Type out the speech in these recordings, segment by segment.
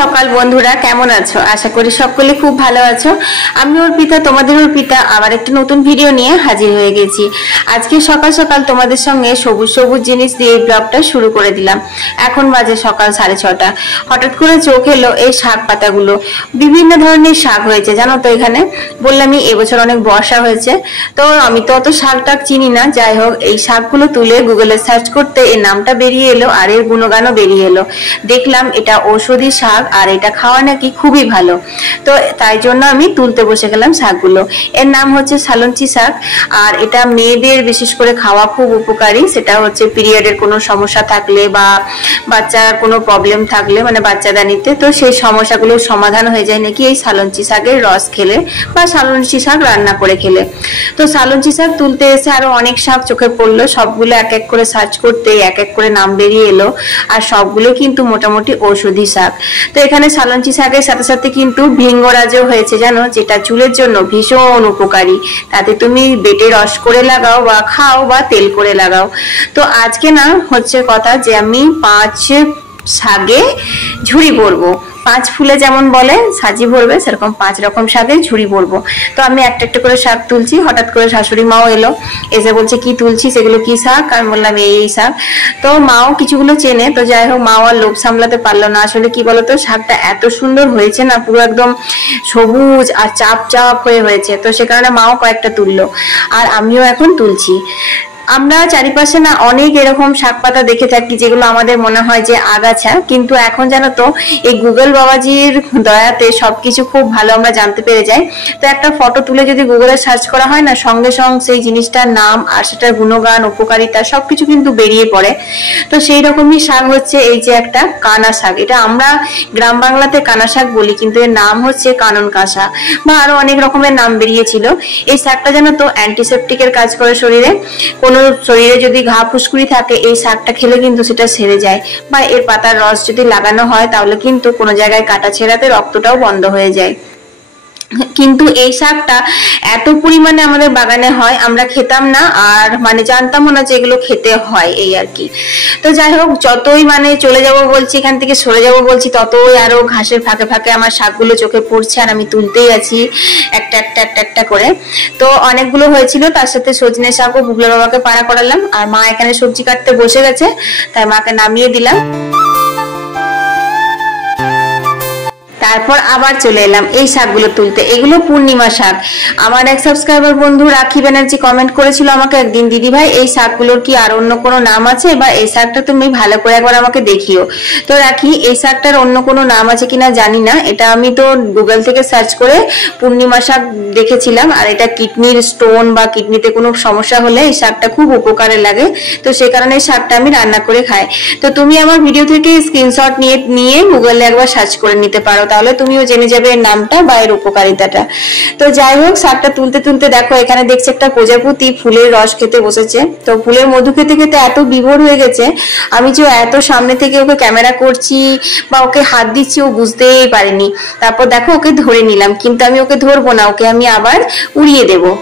সকাল বন্ধুরা, কেমন আছো? আশা করি সকলে খুব ভালো আছো। আমি অর্পিতা, তোমাদের অর্পিতা আবার একটা নতুন ভিডিও নিয়ে হাজির হয়ে গেছি। আজকে সকাল সকাল তোমাদের সঙ্গে সবুজ সবুজ জিনিস দিয়ে এই ব্লগটা শুরু করে দিলাম। এখন বাজে সকাল 6:30। হঠাৎ করে চোখ এলো এই শাক পাতাগুলো। বিভিন্ন ধরনের শাক হয়েছে জানো তো। এখানে বললামই এবছর অনেক বর্ষা হয়েছে, তো আমি তো অত শাক টাক চিনি না। যাই হোক, এই শাকগুলো তুলে গুগলে সার্চ করতে এর নামটা বেরিয়ে এলো আর এর গুণগানও বেরিয়ে এলো। দেখলাম এটা ঔষধি শাক আর এটা খাওয়া নাকি খুবই ভালো। তো তাই জন্য আমি তুলতে বসে গেলাম শাকগুলো। এর নাম হচ্ছে সালঞ্চি শাক, আর এটা মেয়েদের বিশেষ করে খাওয়া খুব উপকারী। সেটা হচ্ছে পিরিয়ডের কোনো সমস্যা থাকলে বা বাচ্চার কোনো প্রবলেম থাকলে, মানে বাচ্চাদানিতে, তো সেই সমস্যাগুলোর সমাধান হয়ে যায় নাকি এই সালঞ্চি শাকের রস খেলে বা সালঞ্চি শাক রান্না করে খেলে। তো সালঞ্চি শাক তুলতে এসে আরো অনেক শাক চোখে পড়লো। সবগুলো এক এক করে সার্চ করতে এক এক করে নাম বেরিয়ে এলো, আর সবগুলো কিন্তু মোটামুটি ঔষধি শাক। তো এখানে সালঞ্চি শাকের সাথে সাথে কিন্তু ভিঙ্গরাজও হয়েছে জানো, যেটা চুলের জন্য ভীষণ উপকারী। তাতে তুমি বেটে রস করে লাগাও বা খাও বা তেল করে লাগাও। তো আজকে না হচ্ছে কথা যে আমি 5 শাকে ঝুড়ি ভরবো। 5 ফুলে যেমন বলে সাজি ভরবে, সেরকম 5 রকম শাকে ঝুড়ি ভরবো। তো আমি একটা একটা করে শাক তুলছি। হঠাৎ করে শাশুড়ি মাও এলো, এসে বলছে কি তুলছি, সেগুলো কি শাক? আমি বললাম এই শাক। তো মাও কিছুগুলো চেনে। তো যাই হোক, মাও আর লোভ সামলাতে পারলো না। আসলে কি বলতো, শাকটা এত সুন্দর হয়েছে না, পুরো একদম সবুজ আর চাপ চাপ হয়েছে। তো সে কারণে মাও কয়েকটা তুললো আর আমিও এখন তুলছি। আমরা চারিপাশে না অনেক এরকম শাক পাতা দেখে থাকি যেগুলো আমাদের মনে হয় যে আগাছা, কিন্তু এখন জানো তো এই গুগল বাবাজির দয়াতে সবকিছু খুব ভালো আমরা জানতে পেরে যাই। তো একটা ফটো তুলে যদি গুগলে সার্চ করা হয় না, সঙ্গে সঙ্গে সেই জিনিসটার নাম আর সেটার গুণগান উপকারিতা সবকিছু কিন্তু বেরিয়ে পড়ে। তো সেই রকমই শাক হচ্ছে এই যে একটা কানা শাক। এটা আমরা গ্রাম বাংলাতে কানা শাক বলি, কিন্তু এর নাম হচ্ছে কানন কাঁসা বা আরো অনেক রকমের নাম বেরিয়েছিল। এই শাকটা জানো তো অ্যান্টিসেপটিকের কাজ করে শরীরে। শরীরে যদি ঘা ফুসকুড়ি থাকে, এই শাকটা খেলে কিন্তু সেটা সেরে যায়। বা এর পাতার রস যদি লাগানো হয় তাহলে কিন্তু কোনো জায়গায় কাটা ছেঁড়াতে রক্তটাও বন্ধ হয়ে যায়। কিন্তু এই শাকটা এত পরিমাণে আমাদের বাগানে হয়, আমরা খেতাম না আর মানে জানতামও না যে এগুলো খেতে হয়, এই আর কি। তো যাই হোক, যতই মানে চলে যাব বলছি, এখান থেকে সরে যাব বলছি, ততই আরো ঘাসের ফাঁকে ফাঁকে আমার শাকগুলো চোখে পড়ছে আর আমি তুলতেই আছি একটা একটা একটা একটা করে। তো অনেকগুলো হয়েছিল, তার সাথে সজনে শাকও বুগলা বাবাকে পাড়া করালাম। আর মা এখানে সবজি কাটতে বসে গেছে, তাই মাকে নামিয়ে দিলাম। তারপর আবার চলে এলাম এই শাকগুলো তুলতে। এগুলো পূর্ণিমা শাক। আমার এক সাবস্ক্রাইবার বন্ধু রাখি ব্যানার্জি কমেন্ট করেছিল আমাকে একদিন, দিদি ভাই এই শাকগুলোর কি আর অন্য কোনো নাম আছে, বা এই শাকটা তুমি ভালো করে একবার আমাকে দেখিও। তো রাখি, এই শাকটার অন্য কোনো নাম আছে কিনা জানি না। এটা আমি তো গুগল থেকে সার্চ করে পূর্ণিমা শাক দেখেছিলাম। আর এটা কিডনির স্টোন বা কিডনিতে কোনো সমস্যা হলে এই শাকটা খুব উপকারে লাগে। তো সে কারণে এই শাকটা আমি রান্না করে খাই। তো তুমি আমার ভিডিও থেকে স্ক্রিনশট নিয়ে গুগলে একবার সার্চ করে নিতে পারো, তাহলে তুমিও জেনে যাবে এর নামটা বা এর উপকারিতাটা। তো যাই হোক, শাকটা তুলতে তুলতে দেখো এখানে দেখছি একটা প্রজাপতি ফুলের রস খেতে বসেছে। তো ফুলের মধু খেতে খেতে এত বিভোর হয়ে গেছে, আমি যে এত সামনে থেকে ওকে ক্যামেরা করছি বা ওকে হাত দিচ্ছি ও বুঝতেই পারেনি। তারপর দেখো ওকে ধরে নিলাম, কিন্তু আমি ওকে ধরবো না, ওকে আমি আবার উড়িয়ে দেবো।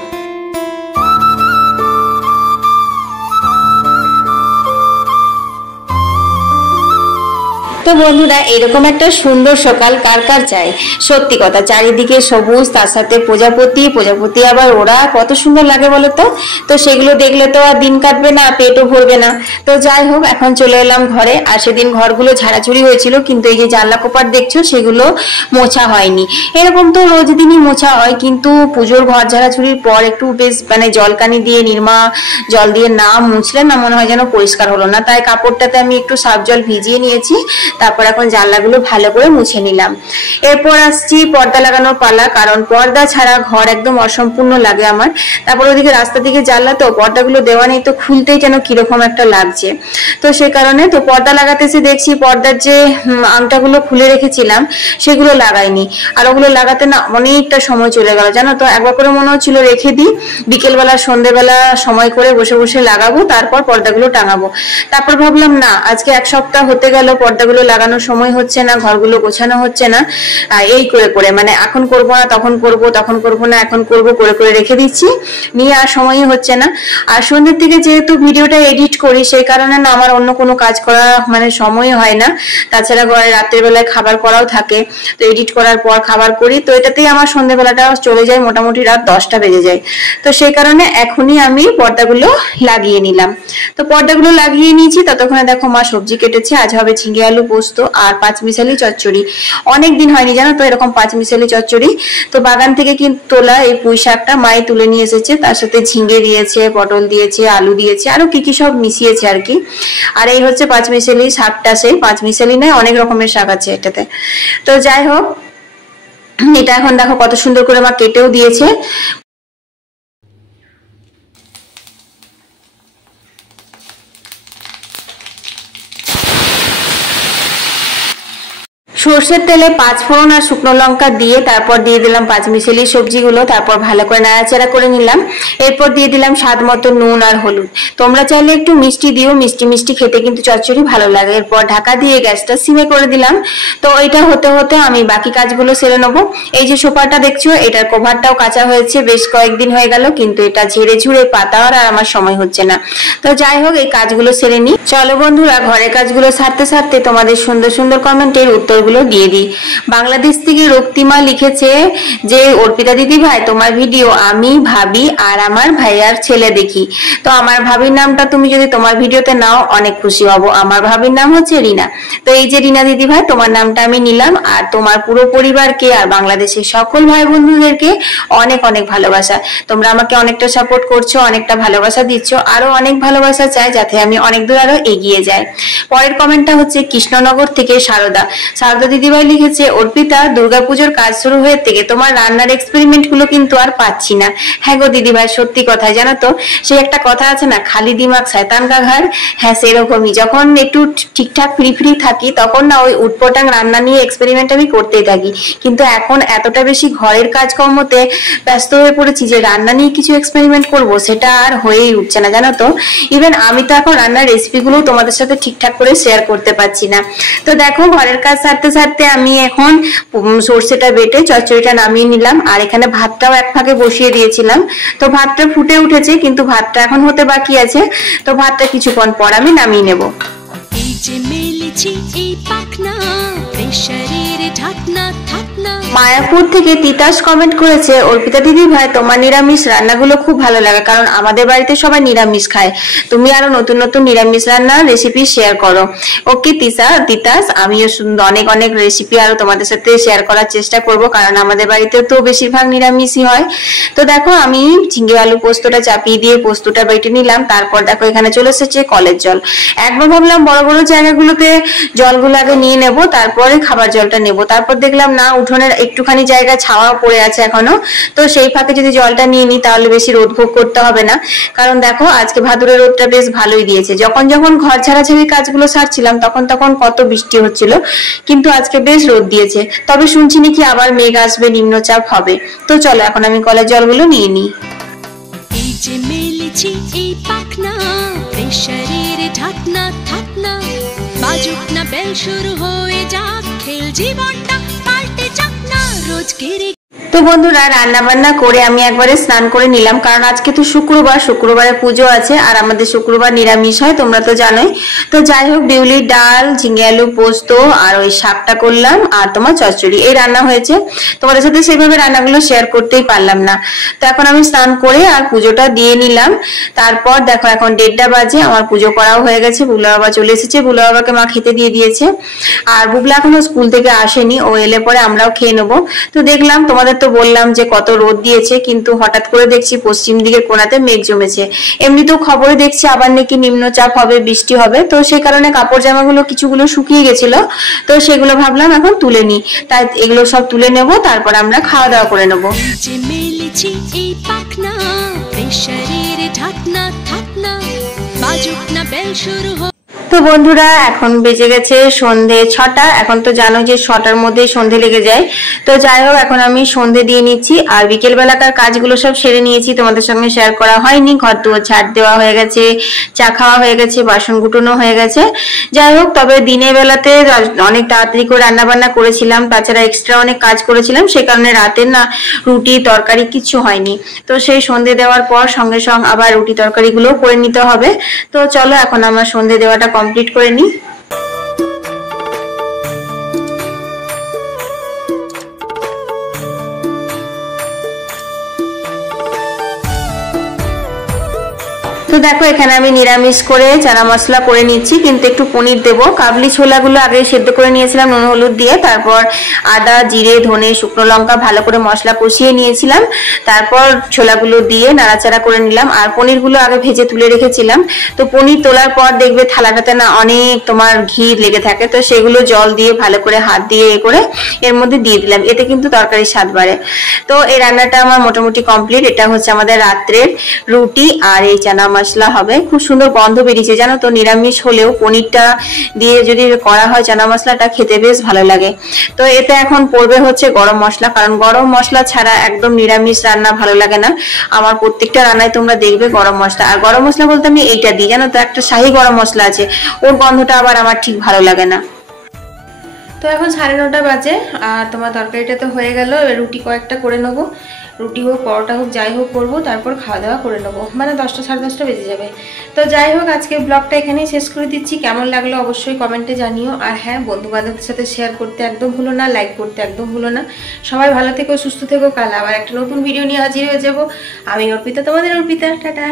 তো বন্ধুরা, এরকম একটা সুন্দর সকাল কার কার চাই? সত্যি কথা, চারিদিকে সবুজ, তার সাথে প্রজাপতি আবার ওরা কত সুন্দর লাগে বলো তো। তো সেগুলো দেখলে তো আর দিন কাটবে না, পেটও ভরবে না। তো যাই হোক, এখন চলে এলাম ঘরে। আর সেদিন ঘরগুলো ঝাড়াঝুড়ি হয়েছিল, কিন্তু এই যে জানলা কোপাট দেখছো সেগুলো মোছা হয়নি। এরকম তো রোজ দিনই মোছা হয়, কিন্তু পুজোর ঘর ঝাড়াঝুড়ির পর একটু বেশ মানে জলকানি দিয়ে নির্মা জল দিয়ে না মুছলে না মনে হয় যেন পরিষ্কার হলো না। তাই কাপড়টাতে আমি একটু সার্ফ জল ভিজিয়ে নিয়েছি। তারপর এখন জানলাগুলো ভালো করে মুছে নিলাম। এরপর আসছি পর্দা লাগানোর পালা, কারণ পর্দা ছাড়া ঘর একদম অসম্পূর্ণ লাগে আমার। তারপর ওদিকে রাস্তা দিকে জানলা, তো পর্দাগুলো দেওয়া নেই, তো খুলতেই যেন কিরকম একটা লাগছে। তো সে কারণে তো পর্দা লাগাতে এসে দেখছি পর্দার যে আংটাগুলো খুলে রেখেছিলাম সেগুলো লাগাইনি। আর ওগুলো লাগাতে না অনেকটা সময় চলে গেল জানো তো। একবার করে মনে হচ্ছিল রেখে দিই, বিকেলবেলা সন্ধ্যেবেলা সময় করে বসে বসে লাগাবো, তারপর পর্দাগুলো টাঙাবো। তারপর ভাবলাম না, আজকে 1 সপ্তাহ হতে গেল পর্দাগুলো লাগানোর সময় হচ্ছে না, ঘরগুলো গোছানো হচ্ছে না, এই করে করে মানে এখন করব না তখন করব, তখন করব না এখন করব করে করে রেখে দিচ্ছি, নিয়ে আর সময়ই হচ্ছে না। আর সন্ধ্যের থেকে যেহেতু ভিডিওটা এডিট করি সেই কারণে না আমার অন্য কোনো কাজ করা মানে সময় হয় না। তাছাড়া ঘরে রাতের বেলায় খাবার করাও থাকে, তো এডিট করার পর খাবার করি, তো এটাতেই আমার সন্ধ্যেবেলাটা চলে যায়, মোটামুটি রাত 10টা বেজে যায়। তো সেই কারণে এখনই আমি পর্দাগুলো লাগিয়ে নিলাম। তো পর্দাগুলো লাগিয়ে নিয়েছি, ততক্ষণে দেখো মা সবজি কেটেছে। আজ হবে ঝিঙে আলু পোস্ত আর পাঁচমিশালি চচ্চড়ি। অনেক দিন হয়নি জানো তো এরকম পাঁচমিশালি চচ্চড়ি। তো বাগান থেকে কিন্তু তোলা এই পুঁই শাকটা মাই তুলে নিয়ে এসেছে, তার সাথে ঝিঙে দিয়েছে, পটল দিয়েছে, আলু দিয়েছে, আরো কি কি সব মিশিয়েছে আর কি। আর এই হচ্ছে পাঁচমিশালি শাকটা, সেই পাঁচমিশালি নয়, অনেক রকমের শাক আছে এটাতে। তো যাই হোক, এটা এখন দেখো কত সুন্দর করে মা কেটেও দিয়েছে। সর্ষের তেলে 5 ফোড়ন আর শুকনো লঙ্কা দিয়ে তারপর দিয়ে দিলাম পাঁচমিশালি সবজিগুলো, তারপর ভালো করে নাড়াচাড়া করে নিলাম। এরপর দিয়ে দিলাম স্বাদ মতো নুন আর হলুদ। তোমরা চাইলে একটু মিষ্টি দিও, মিষ্টি মিষ্টি খেতে কিন্তু চচ্চড়ি ভালো লাগে। এরপর ঢাকা দিয়ে গ্যাসটা সিমে করে দিলাম। তো এটা হতে হতে আমি বাকি কাজগুলো সেরে নেবো। এই যে সোফাটা দেখছো, এটার কভারটাও কাঁচা হয়েছে, বেশ কয়েকদিন হয়ে গেল, কিন্তু এটা ঝেড়ে ঝুড়ে পাতা আর আমার সময় হচ্ছে না। তো যাই হোক, এই কাজগুলো সেরে নি। চলো বন্ধুরা, ঘরের কাজগুলো সারতে সারতে তোমাদের সুন্দর সুন্দর কমেন্টের উত্তরগুলো দিয়ে দিই। বাংলাদেশ থেকে রক্তিমা লিখেছে যে অর্পিতা দিদি ভাই তোমার ভিডিও আমি ভাবি আর আমার ভাইয়ার ছেলে দেখি, তো আমার ভাবির নামটা তুমি যদি তোমার ভিডিওতে নাও অনেক খুশি হব। আমার ভাবির নাম হচ্ছে রিনা। তো এই যে রিনা দিদি ভাই, তোমার নামটা আমি নিলাম, আর তোমার পুরো পরিবারকে আর বাংলাদেশের সকল ভাই বন্ধুদেরকে অনেক অনেক ভালোবাসা। তোমরা আমাকে অনেকটা সাপোর্ট করছো, অনেকটা ভালোবাসা দিচ্ছ, আরো অনেক ভালোবাসা চাই যাতে আমি অনেক দূর আরো এগিয়ে যাই। পরের কমেন্টটা হচ্ছে কৃষ্ণনগর থেকে সারদা দিদিভাই লিখেছে অর্পিতা দুর্গাপুজোর কাজ শুরু হয়ে থেকে তোমার রান্নার এক্সপেরিমেন্ট গুলো কিন্তু আর পাচ্ছি না। হ্যাঁ গো দিদিভাই, সত্যি কথা, জানো তো সেই একটা কথা আছে না, খালি দিমাগ শয়তান কা ঘর। হ্যাঁ সেরকমই, যখন একটু ঠিকঠাক ফ্রি ফ্রি থাকি তখন না ওই উটপটাং রান্না নিয়ে এক্সপেরিমেন্ট আমি করতেই থাকি। কিন্তু এখন এতটা বেশি ঘরের কাজকর্মতে ব্যস্ত হয়ে পড়েছি যে রান্না নিয়ে কিছু এক্সপেরিমেন্ট করব সেটা আর হয়েই উঠছে না, জানো তো। ইভেন আমি তো এখন রান্নার রেসিপি গুলো তোমাদের সাথে ঠিকঠাক করে শেয়ার করতে পারছি না। তো দেখো, ঘরের কাজ সারতে সারতে আমি এখন সর্ষেটা বেটে চচ্চড়িটা নামিয়ে নিলাম, আর এখানে ভাতটাও এক ফাঁকে বসিয়ে দিয়েছিলাম। তো ভাতটা ফুটে উঠেছে, কিন্তু ভাতটা এখন হতে বাকি আছে। তো ভাতটা কিছুক্ষণ পর আমি নামিয়ে নেব। এই যে মেলেছি এই পাখনা, প্রেসারের ঢাকনা ঢাকনা। মায়াপুর থেকে তিতাস কমেন্ট করেছে অর্পিতা দিদি ভাই তোমার নিরামিষ রান্নাগুলো খুব ভালো লাগে, কারণ আমাদের বাড়িতে সবাই নিরামিষ খায়। তুমি আরো নতুন নতুন নিরামিষ রান্নার রেসিপি শেয়ার করো। ওকে তিতাস, আমিও অনেক অনেক রেসিপি আরো তোমাদের সাথে শেয়ার করার চেষ্টা করব, কারণ আমাদের বাড়িতে তো বেশিরভাগ নিরামিষই হয়। তো দেখো, আমি ঝিঙে আলু পোস্তটা চাপিয়ে দিয়ে পোস্তটা বেটে নিলাম। তারপর দেখো এখানে চলে এসেছে কলের জল। একবার ভাবলাম বড় বড় জায়গাগুলোতে জলগুলো আগে নিয়ে নেব, তারপরে খাবার জলটা নেব। তারপর দেখলাম না, উঠোনের একটুখানি জায়গা ছাওয়া পড়ে আছে এখনো, তো সেই ফাঁকে যদি জলটা নিয়ে নিই তাহলে বেশি রোদ ভোগ করতে হবে না। কারণ দেখো আজকে ভাদুরের রোদটা বেশ ভালোই দিয়েছে। যখন যখন ঘর ছাড়াছাড়ি কাজগুলো সারছিলাম তখন তখন কত বৃষ্টি হচ্ছিল, কিন্তু আজকে বেশ রোদ দিয়েছে। তবে শুনছি নাকি আবার মেঘ আসবে, নিম্নচাপ হবে। তো চলো এখন আমি কলের জলগুলো নিয়ে নিই। এই যে মেলেছি এই পাখনা, প্রেসারের ঢাকনা ঢাকনা, বাজুক না বেল শুরু হয়ে যাক, খেল জীবনটা পাল্টে যাক না রোজকের। তো বন্ধুরা, রান্না বান্না করে আমি একবারে স্নান করে নিলাম, কারণ আজকে তো শুক্রবারে পুজো আছে, আর আমাদের শুক্রবার নিরামিষ হয় তোমরা তো জানোই। তো যাই হোক, বিউলির ডাল, ঝিঙে আলু পোস্ত আর ওই শাকটা করলাম, আর তোমার চচ্চড়ি এই রান্না হয়েছে। তোমাদের সাথে সেভাবে রান্নাগুলো শেয়ার করতেই পারলাম না। তো এখন আমি স্নান করে আর পুজোটা দিয়ে নিলাম। তারপর দেখো এখন 1:30 বাজে, আমার পুজো করাও হয়ে গেছে। বুবলা বাবা চলে এসেছে, বুবলা বাবাকে মা খেতে দিয়ে দিয়েছে। আর বুবলা এখনো স্কুল থেকে আসেনি, ও এলে পরে আমরাও খেয়ে নেবো। তো দেখলাম, তোমাদের তো বললাম যে কত রোদ দিয়েছে, কিন্তু হঠাৎ করে দেখছি পশ্চিম দিকের কোণাতে মেঘ জমেছে। এমনিতেও খবরে দেখছি আবার নাকি নিম্নচাপ হবে, বৃষ্টি হবে। তো সেই কারণে কাপড় জামাগুলো কিছুগুলো শুকিয়ে গেছিল, তো সেগুলো ভাবলাম এখন তুলে নি। তাই এগুলো সব তুলে নেব, তারপর আমরা খাওয়া দাওয়া করে নেবো। তো বন্ধুরা এখন বেজে গেছে সন্ধে 6টা। এখন তো জানো যে 6টার মধ্যেই সন্ধে লেগে যায়। তো যাই হোক এখন আমি সন্ধে দিয়ে নিচ্ছি আর বিকেল বেলাকার কাজগুলো সব সেরে নিয়েছি, তোমাদের সঙ্গে শেয়ার করা হয়নি। ঘর দুয়ার ঝাড় দেওয়া হয়ে গেছে, চা খাওয়া হয়ে গেছে, বাসন কুটোনো হয়ে গেছে। যাই হোক তবে দিনের বেলাতে অনেক তাড়াতাড়ি করে রান্না বান্না করেছিলাম, তাছাড়া এক্সট্রা অনেক কাজ করেছিলাম, সে কারণে রাতে না রুটি তরকারি কিছু হয়নি। তো সেই সন্ধে দেওয়ার পর সঙ্গে সঙ্গে আবার রুটি তরকারিগুলো করে নিতে হবে। তো চলো এখন আমার সন্ধে দেওয়াটা কমপ্লিট করে নিই। তো দেখো এখানে আমি নিরামিষ করে চানা মশলা করে নিচ্ছি, কিন্তু একটু পনির দেবো। কাবলি ছোলাগুলো আগে সেদ্ধ করে নিয়েছিলাম নুন হলুদ দিয়ে, তারপর আদা জিরে ধনে শুকনো লঙ্কা ভালো করে মশলা কষিয়ে নিয়েছিলাম, তারপর ছোলাগুলো দিয়ে নাড়াচাড়া করে নিলাম। আর পনিরগুলো আগে ভেজে তুলে রেখেছিলাম। তো পনির তোলার পর দেখবে থালাটাতে না অনেক তোমার ঘি লেগে থাকে, তো সেগুলো জল দিয়ে ভালো করে হাত দিয়ে করে এর মধ্যে দিয়ে দিলাম, এতে কিন্তু তরকারির স্বাদ বাড়ে। তো এই রান্নাটা আমার মোটামুটি কমপ্লিট। এটা হচ্ছে আমাদের রাত্রের রুটি আর এই চানা মশলা হবে। খুব সুন্দর গন্ধ বেরিয়েছে জানো তো, নিরামিষ হলেও পনিরটা দিয়ে যদি করা হয় চানা মশলাটা খেতে বেশ ভালো লাগে। তো এতে এখন পড়বে হচ্ছে গরম মশলা, কারণ গরম মশলা ছাড়া একদম নিরামিষ রান্না ভালো লাগে না। আমার প্রত্যেকটা রান্নায় তোমরা দেখবে গরম মশলা, আর গরম মশলা বলতে আমি এইটা দিই জানো তো, একটা শাহী গরম মশলা আছে, ওর গন্ধটা আবার আমার ঠিক ভালো লাগে না। তো এখন 9:30 বাজে আর তোমার তরকারিটা তো হয়ে গেল। রুটি কয়েকটা করে নেবো, রুটি হোক পরোটা হোক যাই হোক করবো, তারপর খাওয়া দাওয়া করে নেবো, মানে 10টা 10:30 বেজে যাবে। তো যাই হোক আজকে ব্লগটা এখানেই শেষ করে দিচ্ছি। কেমন লাগলো অবশ্যই কমেন্টে জানিও। আর হ্যাঁ, বন্ধু বান্ধবদের সাথে শেয়ার করতে একদম ভুলো না, লাইক করতে একদম ভুলো না। সবাই ভালো থেকো, সুস্থ থেকো। কাল আবার একটা নতুন ভিডিও নিয়ে হাজির হয়ে যাবো। আমি অর্পিতা, তোমাদের অর্পিতা। টাটা।